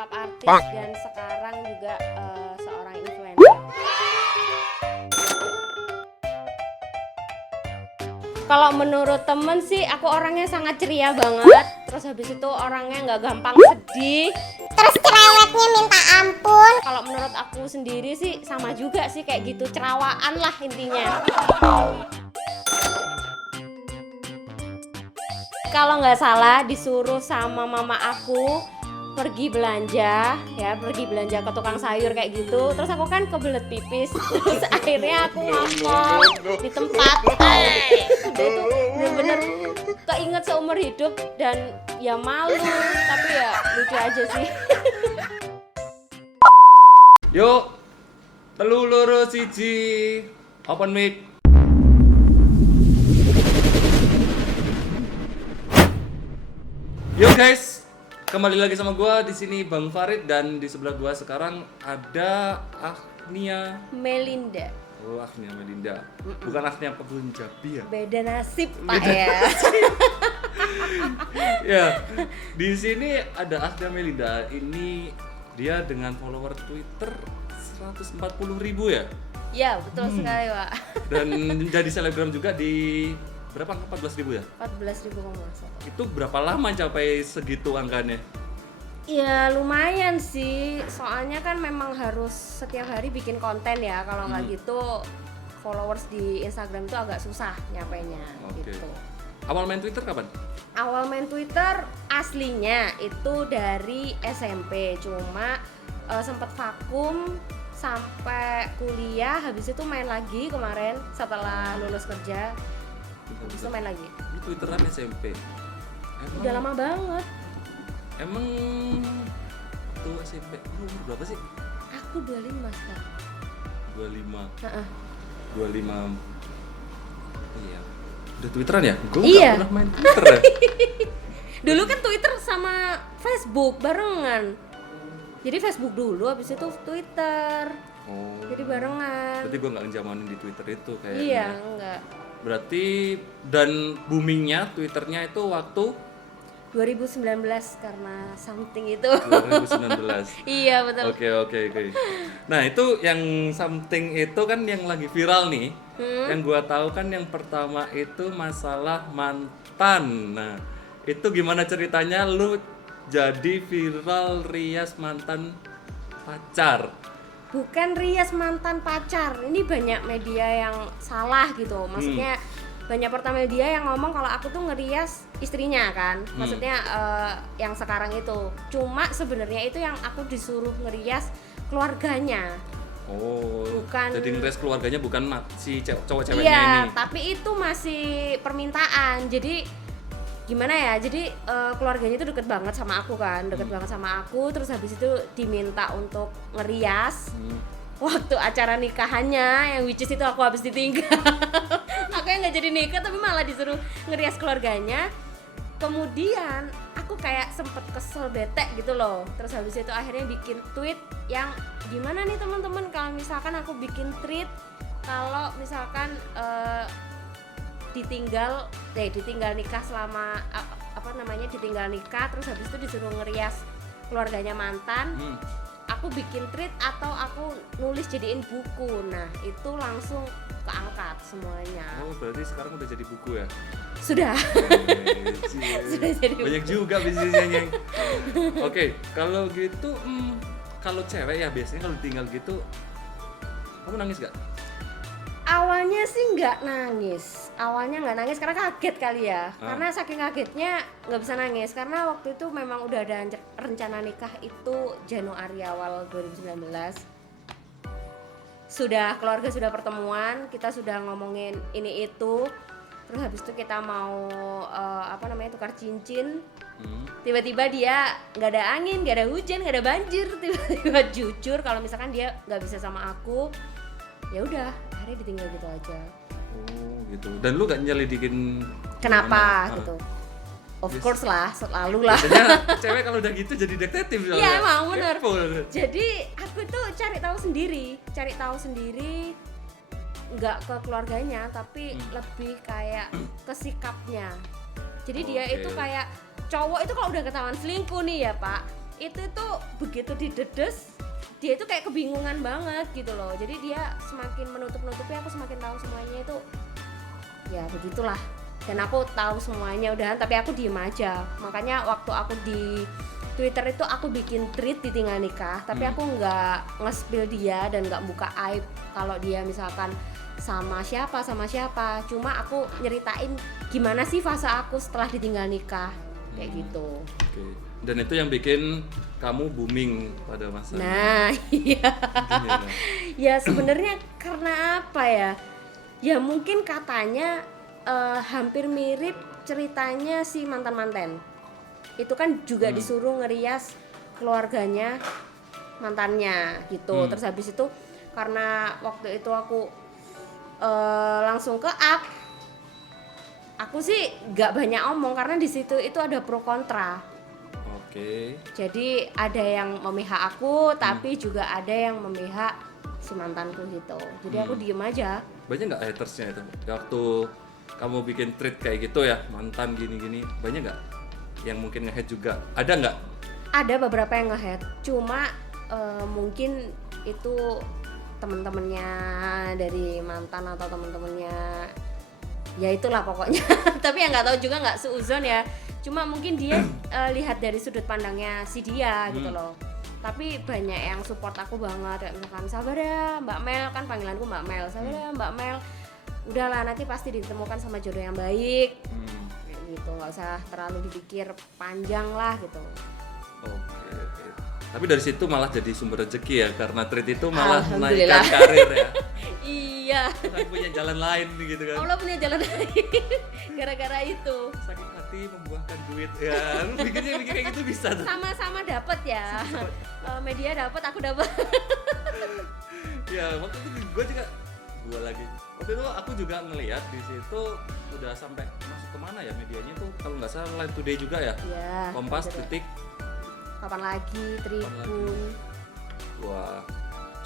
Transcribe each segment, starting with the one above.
makeup artist dan sekarang juga seorang influencer. Kalau menurut temen sih aku orangnya sangat ceria banget. Terus habis itu orangnya nggak gampang sedih. Terus cerewetnya minta ampun. Kalau menurut aku sendiri sih sama juga sih kayak gitu, cerawaan lah intinya. Kalau nggak salah disuruh sama mama aku pergi belanja ke tukang sayur kayak gitu, terus aku kan kebelet pipis, terus akhirnya aku ngomong di tempat. Udah itu bener-bener keinget seumur hidup dan ya malu, tapi ya lucu aja sih. Yuk, telu loro siji, open mic. Yuk guys, kembali lagi sama gua di sini Bang Farid dan di sebelah gua sekarang ada Agnia. Melinda. Oh, Agnia Melinda. Bukan Agnia Kebun Jabi ya? Beda nasib, Pak ya. Ya, di sini ada Agnia Melinda. Ini dia dengan follower Twitter 140.000 ya? Ya, betul sekali, Pak. Dan jadi selebgram juga di berapa? 14.000 ya? 14.000 kalau nggak salah. Itu berapa lama capai segitu angkanya? Ya lumayan sih, soalnya kan memang harus setiap hari bikin konten ya. Kalau nggak gitu followers di Instagram itu agak susah nyapainya. Oke. Gitu. Awal main Twitter kapan? Awal main Twitter aslinya itu dari SMP, cuma sempat vakum sampai kuliah, habis itu main lagi kemarin setelah lulus kerja, habis itu main lagi. Lu Twitteran SMP? Udah lama banget. Emang tuh SMP lu umur berapa sih? Aku 25 sekarang. 25. Heeh. 25. Iya. Udah Twitteran ya? Gue Iya. nggak pernah main Twitter ya. Dulu kan Twitter sama Facebook barengan. Jadi Facebook dulu, habis itu Twitter. Oh. Jadi barengan. Berarti gue nggak ngejamanin di Twitter itu kayaknya. Iya, enggak. Berarti dan boomingnya Twitternya itu waktu 2019 karena something itu. 2019. Iya, betul. Oke. Nah itu yang something itu kan yang lagi viral nih. Yang gua tahu kan yang pertama itu masalah mantan. Nah itu gimana ceritanya lu jadi viral rias mantan pacar? Bukan rias mantan pacar. Ini banyak media yang salah gitu. Maksudnya banyak pertama media yang ngomong kalau aku tuh ngerias istrinya kan. Maksudnya yang sekarang itu. Cuma sebenarnya itu yang aku disuruh ngerias keluarganya. Oh. Bukan. Jadi ngerias keluarganya bukan si cowok ceweknya Iya, ini. tapi itu masih permintaan. Jadi gimana ya? Jadi keluarganya itu deket banget sama aku kan, banget sama aku. Terus habis itu diminta untuk ngerias waktu acara nikahannya, yang which is itu aku habis ditinggal. Aku yang nggak jadi nikah tapi malah disuruh ngerias keluarganya. Kemudian aku kayak sempet kesel, bete gitu loh. Terus habis itu akhirnya bikin tweet yang gimana nih teman-teman kalau misalkan aku bikin tweet kalau misalkan ditinggal nikah selama ditinggal nikah, terus habis itu disuruh ngerias keluarganya mantan. Aku bikin tweet atau aku nulis jadiin buku. Nah itu langsung keangkat semuanya. Oh berarti sekarang udah jadi buku ya? Sudah. Sudah jadi Banyak buku. juga bisnisnya. Oke, kalau gitu kalau cewek ya biasanya kalau tinggal gitu kamu nangis gak? Awalnya sih nggak nangis karena kaget kali ya. Karena saking kagetnya nggak bisa nangis karena waktu itu memang udah ada rencana nikah itu Januari awal 2019. Keluarga sudah pertemuan, kita sudah ngomongin ini itu. Terus habis itu kita mau tukar cincin. Tiba-tiba dia nggak ada angin, nggak ada hujan, nggak ada banjir, tiba-tiba jujur kalau misalkan dia nggak bisa sama aku. Ya udah, akhirnya ditinggal gitu aja. Oh gitu. Dan lu gak nyelidikin Kenapa gitu? Of course lah, selalu lah. Biasanya cewek kalau udah gitu jadi detektif. Iya emang bener. Kepo. Jadi aku tuh cari tahu sendiri, nggak ke keluarganya, tapi lebih kayak ke sikapnya. Jadi dia itu kayak cowok itu kalau udah ketahuan selingkuh nih ya Pak, itu tuh begitu didedes dia itu kayak kebingungan banget gitu loh. Jadi dia semakin menutup-nutupi, aku semakin tahu semuanya itu. Ya begitulah. Dan aku tahu semuanya udahan, tapi aku diem aja. Makanya waktu aku di Twitter itu aku bikin tweet ditinggal nikah, tapi aku nggak nge-spill dia dan nggak buka aib kalau dia misalkan sama siapa. Cuma aku nyeritain gimana sih fase aku setelah ditinggal nikah kayak gitu. Oke. Dan itu yang bikin kamu booming pada masa Nah, iya. Ya sebenarnya karena apa ya? Ya mungkin katanya hampir mirip ceritanya si mantan-manten. Itu kan juga disuruh ngerias keluarganya mantannya gitu. Terus habis itu karena waktu itu aku langsung ke up, aku sih nggak banyak omong karena di situ itu ada pro kontra. Oke. Jadi ada yang memihak aku, tapi juga ada yang memihak si mantanku gitu. Jadi aku diem aja. Banyak nggak hatersnya itu? Waktu kamu bikin tweet kayak gitu ya, mantan gini-gini, banyak nggak yang mungkin nge-hate juga? Ada nggak? Ada beberapa yang nge-hate, cuma mungkin itu temen-temennya dari mantan atau temen-temennya, ya itulah pokoknya. Tapi yang nggak tahu juga, nggak seuzon ya. Cuma mungkin dia lihat dari sudut pandangnya si dia gitu loh. Tapi banyak yang support aku banget, kayak misalkan sabar ya Mbak Mel, kan panggilanku Mbak Mel, sabar ya Mbak Mel, udahlah nanti pasti ditemukan sama jodoh yang baik. Kayak gitu, nggak usah terlalu dipikir panjang lah gitu. Oke. Tapi dari situ malah jadi sumber rezeki ya, karena tweet itu malah Alhamdulillah. menaikkan karir ya. Iya. Orang punya jalan lain gitu kan. Allah punya jalan lain gara-gara itu. Sakit hati membuahkan duit ya. Lu mikir kayak gitu bisa tuh. Sama-sama dapat ya. Media dapat, aku dapat. Ya waktu itu gue lagi. Waktu itu aku juga ngelihat di situ udah sampai masuk kemana ya medianya tuh, kalau nggak salah Line Today juga ya. Iya. Kompas, betul. Detik. Kapan lagi, Tribun. Wah,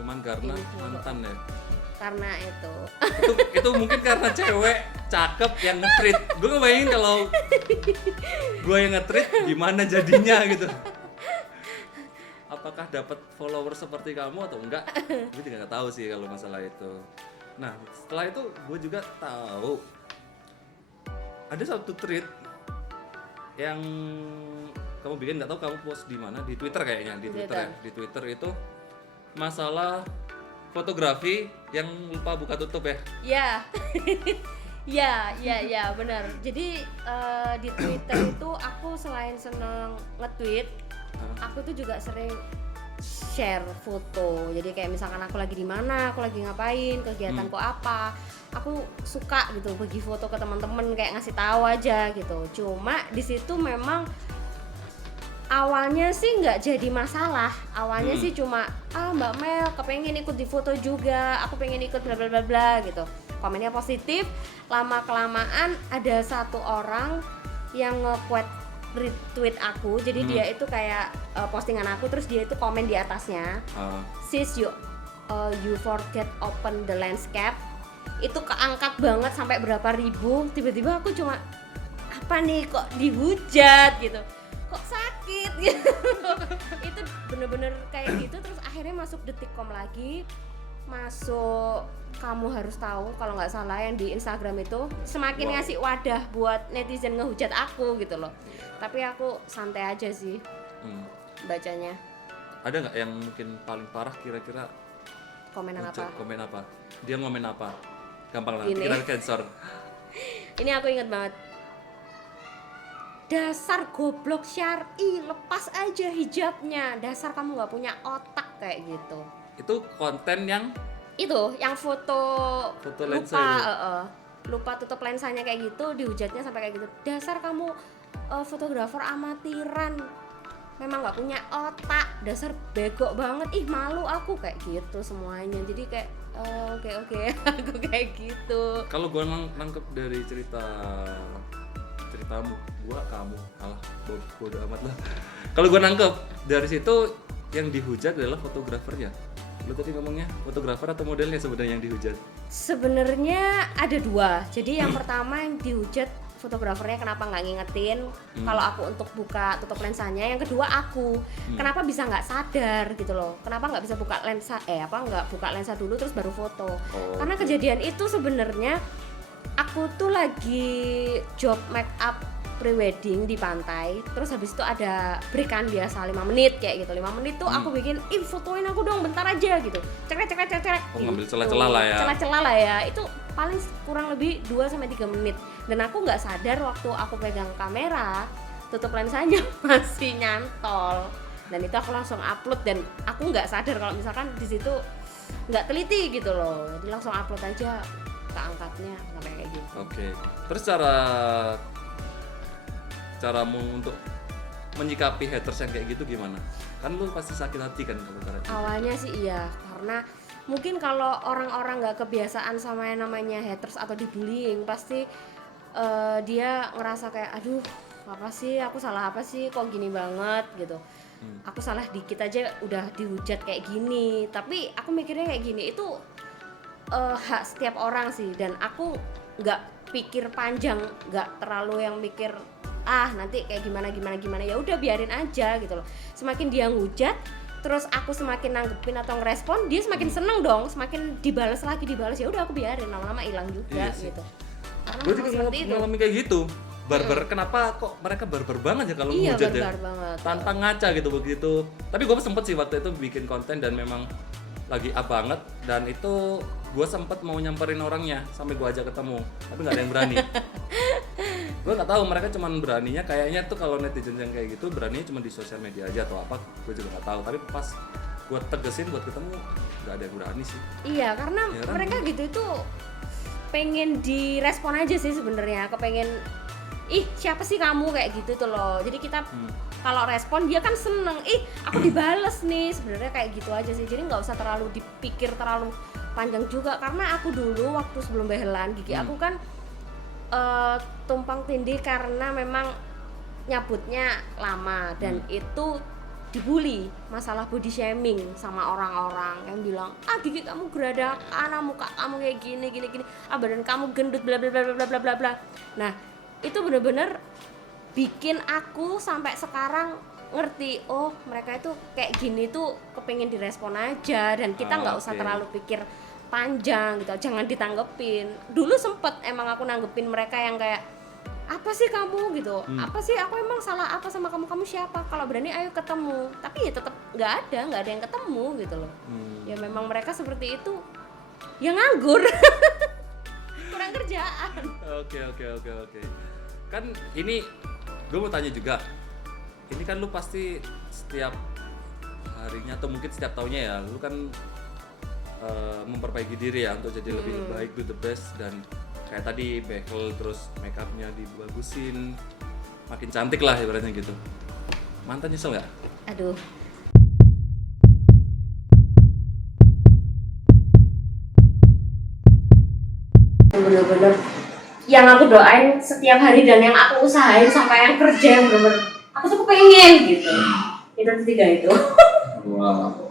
cuman karena mantan ya. Karena itu. Itu mungkin karena cewek cakep yang nge-treat. Gue ngebayangin kalau gue yang nge-treat gimana jadinya gitu. Apakah dapat follower seperti kamu atau enggak? Gue juga nggak tahu sih kalau masalah itu. Nah, setelah itu gue juga tahu ada satu tweet yang kamu bikin, nggak tahu kamu post di mana, di Twitter kayaknya, di Twitter ya. Di Twitter itu masalah fotografi yang lupa buka tutup ya. Ya, benar. Jadi di Twitter itu aku selain seneng nge-tweet, aku tuh juga sering share foto. Jadi kayak misalkan aku lagi di mana, aku lagi ngapain, kegiatanku apa, aku suka gitu bagi foto ke teman-teman, kayak ngasih tahu aja gitu. Cuma di situ memang awalnya sih nggak jadi masalah. Awalnya sih cuma Mbak Mel kepengen ikut di foto juga, aku pengen ikut bla bla bla bla gitu. Komennya positif. Lama kelamaan ada satu orang yang nge-quote retweet aku. Jadi dia itu kayak postingan aku, terus dia itu komen di atasnya, sis you forget open the landscape. Itu keangkat banget sampai berapa ribu. Tiba-tiba aku cuma apa nih kok dihujat gitu, kok sakit gitu. Itu bener-bener kayak gitu. Terus akhirnya masuk Detikcom lagi, masuk Kamu Harus Tahu kalau nggak salah yang di Instagram itu, semakin ngasih wadah buat netizen ngehujat aku gitu loh. Tapi aku santai aja sih bacanya. Ada nggak yang mungkin paling parah kira-kira? Komenan apa? Komen apa? Dia ngomen apa? Gampang lah, Ini. kita cancel. Ini aku inget banget. Dasar goblok syar'i, lepas aja hijabnya. Dasar kamu nggak punya otak, kayak gitu. Itu konten yang Yang foto lensa lupa tutup lensanya kayak gitu, dihujatnya sampai kayak gitu. Dasar kamu fotografer amatiran, memang nggak punya otak, dasar bego banget, ih malu aku, kayak gitu semuanya. Jadi kayak oke aku kayak gitu. Kalau gue nangkep dari ceritamu, kamu alah bodo amat lah. Kalau gue nangkep dari situ yang dihujat adalah fotografernya. Lu tadi ngomongnya fotografer atau modelnya sebenarnya yang dihujat? Sebenarnya ada dua. Jadi yang pertama yang dihujat fotografernya kenapa nggak ngingetin kalau aku untuk buka tutup lensanya. Yang kedua aku kenapa bisa nggak sadar gitu loh, kenapa nggak bisa buka lensa nggak buka lensa dulu terus baru foto. Karena kejadian itu sebenarnya aku tuh lagi job make up pre-wedding di pantai, terus habis itu ada break kan biasa 5 menit kayak gitu. 5 menit tuh aku bikin, fotoin aku dong bentar aja gitu. Cekrek ngambil gitu. celah-celah lah ya. Celah-celah lah ya. Itu paling kurang lebih 2-3 menit. Dan aku nggak sadar waktu aku pegang kamera, tutup lensanya masih nyantol. Dan itu aku langsung upload dan aku nggak sadar kalau misalkan di situ nggak teliti gitu loh. Jadi langsung upload aja keangkatnya sampai kayak gitu. Oke. Terus caramu untuk menyikapi haters yang kayak gitu gimana? Kan lu pasti sakit hati kan kalau karena awalnya sih iya, karena mungkin kalau orang-orang nggak kebiasaan sama yang namanya haters atau dibullying pasti dia ngerasa kayak aduh apa sih, aku salah apa sih kok gini banget gitu. Aku salah dikit aja udah dihujat kayak gini. Tapi aku mikirnya kayak gini, itu hak setiap orang sih, dan aku nggak pikir panjang, nggak terlalu yang mikir nanti kayak gimana ya udah biarin aja gitu loh. Semakin dia ngehujat terus aku semakin nanggepin atau ngerespon, dia semakin seneng dong, semakin dibales ya udah aku biarin, lama-lama hilang juga gitu. Karena gue juga ngalamin kayak gitu. Barbar, kenapa kok mereka barbar banget ya kalau ngehujat ya? Banget. Tanpa ngaca gitu begitu. Tapi gue sempet sih waktu itu bikin konten dan memang lagi up banget, dan itu gue sempet mau nyamperin orangnya sampai gue ajak ketemu, tapi nggak ada yang berani. Gue nggak tahu, mereka cuman beraninya kayaknya tuh kalau netizen yang kayak gitu beraninya cuma di sosial media aja atau apa, gue juga nggak tahu. Tapi pas gue tegesin buat ketemu nggak ada yang berani sih. Iya, karena mereka gitu itu pengen direspon aja sih sebenarnya, kepengen siapa sih kamu kayak gitu tuh loh. Jadi kita kalau respon dia kan seneng, aku dibales nih, sebenarnya kayak gitu aja sih. Jadi nggak usah terlalu dipikir terlalu panjang juga, karena aku dulu waktu sebelum behelan gigi aku kan tumpang tindih karena memang nyabutnya lama dan itu dibully, masalah body shaming sama orang-orang yang bilang gigi kamu geradakan, muka kamu kayak gini, badan kamu gendut bla bla bla bla bla bla bla. Nah itu bener-bener bikin aku sampai sekarang ngerti, mereka itu kayak gini tuh kepengen direspon aja, dan kita nggak usah terlalu pikir panjang gitu, jangan ditanggepin. Dulu sempet emang aku nanggepin mereka yang kayak apa sih kamu gitu, apa sih aku emang salah apa sama kamu siapa, kalau berani ayo ketemu. Tapi ya tetap nggak ada yang ketemu gitu loh. Ya memang mereka seperti itu, ya nganggur. Kurang kerjaan. Oke. Kan ini gue mau tanya juga, ini kan lu pasti setiap harinya atau mungkin setiap tahunnya ya lu kan memperbaiki diri ya untuk jadi lebih baik, do the best, dan kayak tadi bekel terus make upnya dibagusin, makin cantik lah ibaratnya gitu. Mantan nyesel nggak? Aduh, bener-bener yang aku doain setiap hari dan yang aku usahain sampai yang kerja yang bener-bener aku tuh kepengen gitu. Itu ketiga itu. Wow.